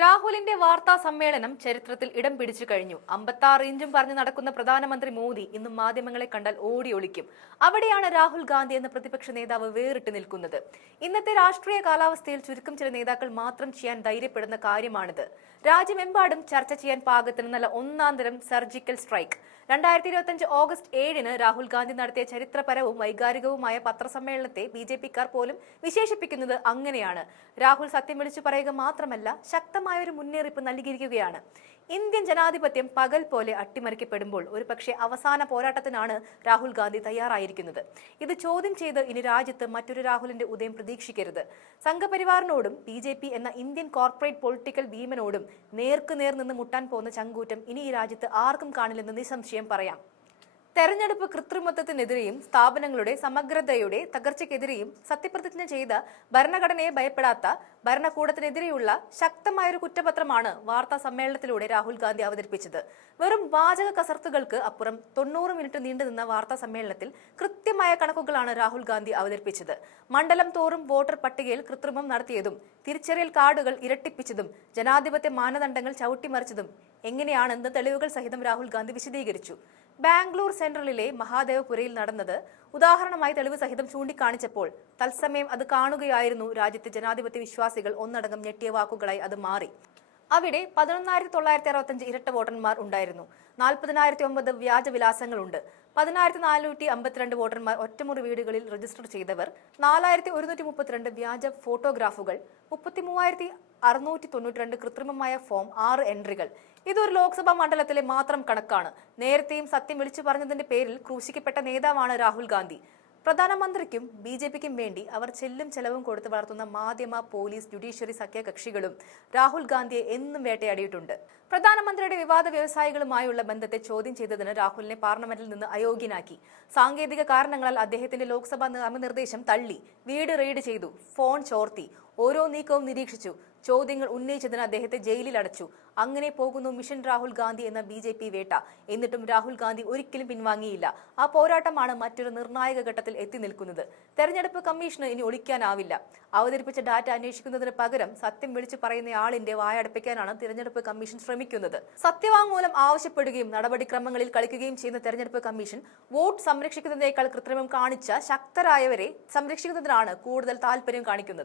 രാഹുലിന്റെ വാർത്താ സമ്മേളനം ചരിത്രത്തിൽ ഇടം പിടിച്ചു കഴിഞ്ഞു. 56 ഇഞ്ചും പറഞ്ഞ് നടക്കുന്ന പ്രധാനമന്ത്രി മോദി ഇന്നും മാധ്യമങ്ങളെ കണ്ടാൽ ഓടി ഒളിക്കും. അവിടെയാണ് രാഹുൽ ഗാന്ധി എന്ന പ്രതിപക്ഷ നേതാവ് വേറിട്ട് നിൽക്കുന്നത്. ഇന്നത്തെ രാഷ്ട്രീയ കാലാവസ്ഥയിൽ ചുരുക്കം ചില നേതാക്കൾ മാത്രം ചെയ്യാൻ ധൈര്യപ്പെടുന്ന കാര്യമാണിത്. രാജ്യമെമ്പാടും ചർച്ച ചെയ്യാൻ പാകത്തിന് നല്ല ഒന്നാന്തരം സർജിക്കൽ സ്ട്രൈക്ക്. 2025 ഓഗസ്റ്റ് 7-ന് രാഹുൽ ഗാന്ധി നടത്തിയ ചരിത്രപരവും വൈകാരികവുമായ പത്രസമ്മേളനത്തെ ബിജെപിക്കാർ പോലും വിശേഷിപ്പിക്കുന്നത് അങ്ങനെയാണ്. രാഹുൽ സത്യം വിളിച്ചു പറയുക മാത്രമല്ല, ശക്തമായ ഒരു മുന്നറിയിപ്പ് നൽകിയിരിക്കുകയാണ്. ഇന്ത്യൻ ജനാധിപത്യം പകൽ പോലെ അട്ടിമറിക്കപ്പെടുമ്പോൾ ഒരുപക്ഷെ അവസാന പോരാട്ടത്തിനാണ് രാഹുൽ ഗാന്ധി തയ്യാറായിരിക്കുന്നത്. ഇത് ചോദ്യം ചെയ്ത് ഇനി രാജ്യത്ത് മറ്റൊരു രാഹുലിന്റെ ഉദയം പ്രതീക്ഷിക്കരുത്. സംഘപരിവാറിനോടും BJP എന്ന ഇന്ത്യൻ കോർപ്പറേറ്റ് പൊളിറ്റിക്കൽ ഭീമനോടും നേർക്കുനേർ നിന്ന് മുട്ടാൻ പോകുന്ന ചങ്കൂറ്റം ഇനി ഈ രാജ്യത്ത് ആർക്കും കാണില്ലെന്ന് നിസ്സംശയം പറയാം. തെരഞ്ഞെടുപ്പ് കൃത്രിമത്വത്തിനെതിരെയും സ്ഥാപനങ്ങളുടെ സമഗ്രതയുടെ തകർച്ചയ്ക്കെതിരെയും സത്യപ്രതിജ്ഞ ചെയ്ത ഭരണഘടനയെ ഭയപ്പെടാത്ത ഭരണകൂടത്തിനെതിരെയുള്ള ശക്തമായൊരു കുറ്റപത്രമാണ് വാർത്താ സമ്മേളനത്തിലൂടെ രാഹുൽ ഗാന്ധി അവതരിപ്പിച്ചത്. വെറും വാചക കസർത്തുകൾക്ക് അപ്പുറം 90 മിനിറ്റ് നീണ്ടുനിന്ന വാർത്താ സമ്മേളനത്തിൽ കൃത്യമായ കണക്കുകളാണ് രാഹുൽ ഗാന്ധി അവതരിപ്പിച്ചത്. മണ്ഡലം തോറും വോട്ടർ പട്ടികയിൽ കൃത്രിമം നടത്തിയതും തിരിച്ചറിയൽ കാർഡുകൾ ഇരട്ടിപ്പിച്ചതും ജനാധിപത്യ മാനദണ്ഡങ്ങൾ ചവിട്ടിമറിച്ചതും എങ്ങനെയാണെന്ന് തെളിവുകൾ സഹിതം രാഹുൽ ഗാന്ധി വിശദീകരിച്ചു. ബാംഗ്ലൂർ സെൻട്രലിലെ മഹാദേവപുരയിൽ നടന്നത് ഉദാഹരണമായി തെളിവ് സഹിതം ചൂണ്ടിക്കാണിച്ചപ്പോൾ തത്സമയം അത് കാണുകയായിരുന്നു രാജ്യത്തെ ജനാധിപത്യ വിശ്വാസികൾ ഒന്നടങ്കം ഞെട്ടിയ വാക്കുകളായി അത് മാറി. അവിടെ 11,965 ഇരട്ട വോട്ടർമാർ ഉണ്ടായിരുന്നു. 40,009 വ്യാജ വിലാസങ്ങളുണ്ട്. 10,452 വോട്ടർമാർ ഒറ്റമുറി വീടുകളിൽ രജിസ്റ്റർ ചെയ്തവർ, 4,132 വ്യാജ ഫോട്ടോഗ്രാഫുകൾ, 33,692 കൃത്രിമമായ ഫോം, 6 എൻട്രികൾ. ഇതൊരു ലോക്സഭാ മണ്ഡലത്തിലെ മാത്രം കണക്കാണ്. നേരത്തെയും സത്യം വിളിച്ചു പറഞ്ഞതിന്റെ പേരിൽ ക്രൂശിക്കപ്പെട്ട നേതാവാണ് രാഹുൽ ഗാന്ധി. പ്രധാനമന്ത്രിക്കും BJPക്കും വേണ്ടി അവർ ചെല്ലും ചെലവും കൊടുത്ത് വളർത്തുന്ന മാധ്യമ, പോലീസ്, ജുഡീഷ്യറി സഖ്യകക്ഷികളും രാഹുൽ ഗാന്ധിയെ എന്നും വേട്ടയാടിയിട്ടുണ്ട്. പ്രധാനമന്ത്രിയുടെ വിവാദ വ്യവസായികളുമായുള്ള ബന്ധത്തെ ചോദ്യം ചെയ്തതിന് രാഹുലിനെ പാർലമെന്റിൽ നിന്ന് അയോഗ്യനാക്കി. സാങ്കേതിക കാരണങ്ങളാൽ അദ്ദേഹത്തിന്റെ ലോക്സഭാ നാമനിർദ്ദേശം തള്ളി. വീട് റെയ്ഡ് ചെയ്തു, ഫോൺ ചോർത്തി, ഓരോ നീക്കവും നിരീക്ഷിച്ചു, ചോദ്യങ്ങൾ ഉന്നയിച്ചതിന് അദ്ദേഹത്തെ ജയിലിൽ അടച്ചു. അങ്ങനെ പോകുന്നു മിഷൻ രാഹുൽ ഗാന്ധി എന്ന BJP വേട്ട. എന്നിട്ടും രാഹുൽ ഗാന്ധി ഒരിക്കലും പിൻവാങ്ങിയില്ല. ആ പോരാട്ടമാണ് മറ്റൊരു നിർണായക ഘട്ടത്തിൽ എത്തി നിൽക്കുന്നത്. തെരഞ്ഞെടുപ്പ് കമ്മീഷന് ഇനി ഒളിക്കാനാവില്ല. അവതരിപ്പിച്ച ഡാറ്റ അന്വേഷിക്കുന്നതിന് പകരം സത്യം വിളിച്ചു പറയുന്നയാളിന്റെ വായടപ്പിക്കാനാണ് തെരഞ്ഞെടുപ്പ് കമ്മീഷൻ ശ്രമിക്കുന്നത്. സത്യവാങ്മൂലം ആവശ്യപ്പെടുകയും നടപടിക്രമങ്ങളിൽ കളിക്കുകയും ചെയ്യുന്ന തെരഞ്ഞെടുപ്പ് കമ്മീഷൻ വോട്ട് സംരക്ഷിക്കുന്നതിനേക്കാൾ കൃത്രിമം കാണിച്ച ശക്തരായവരെ സംരക്ഷിക്കുന്നതിനാണ് കൂടുതൽ താല്പര്യം കാണിക്കുന്നത്.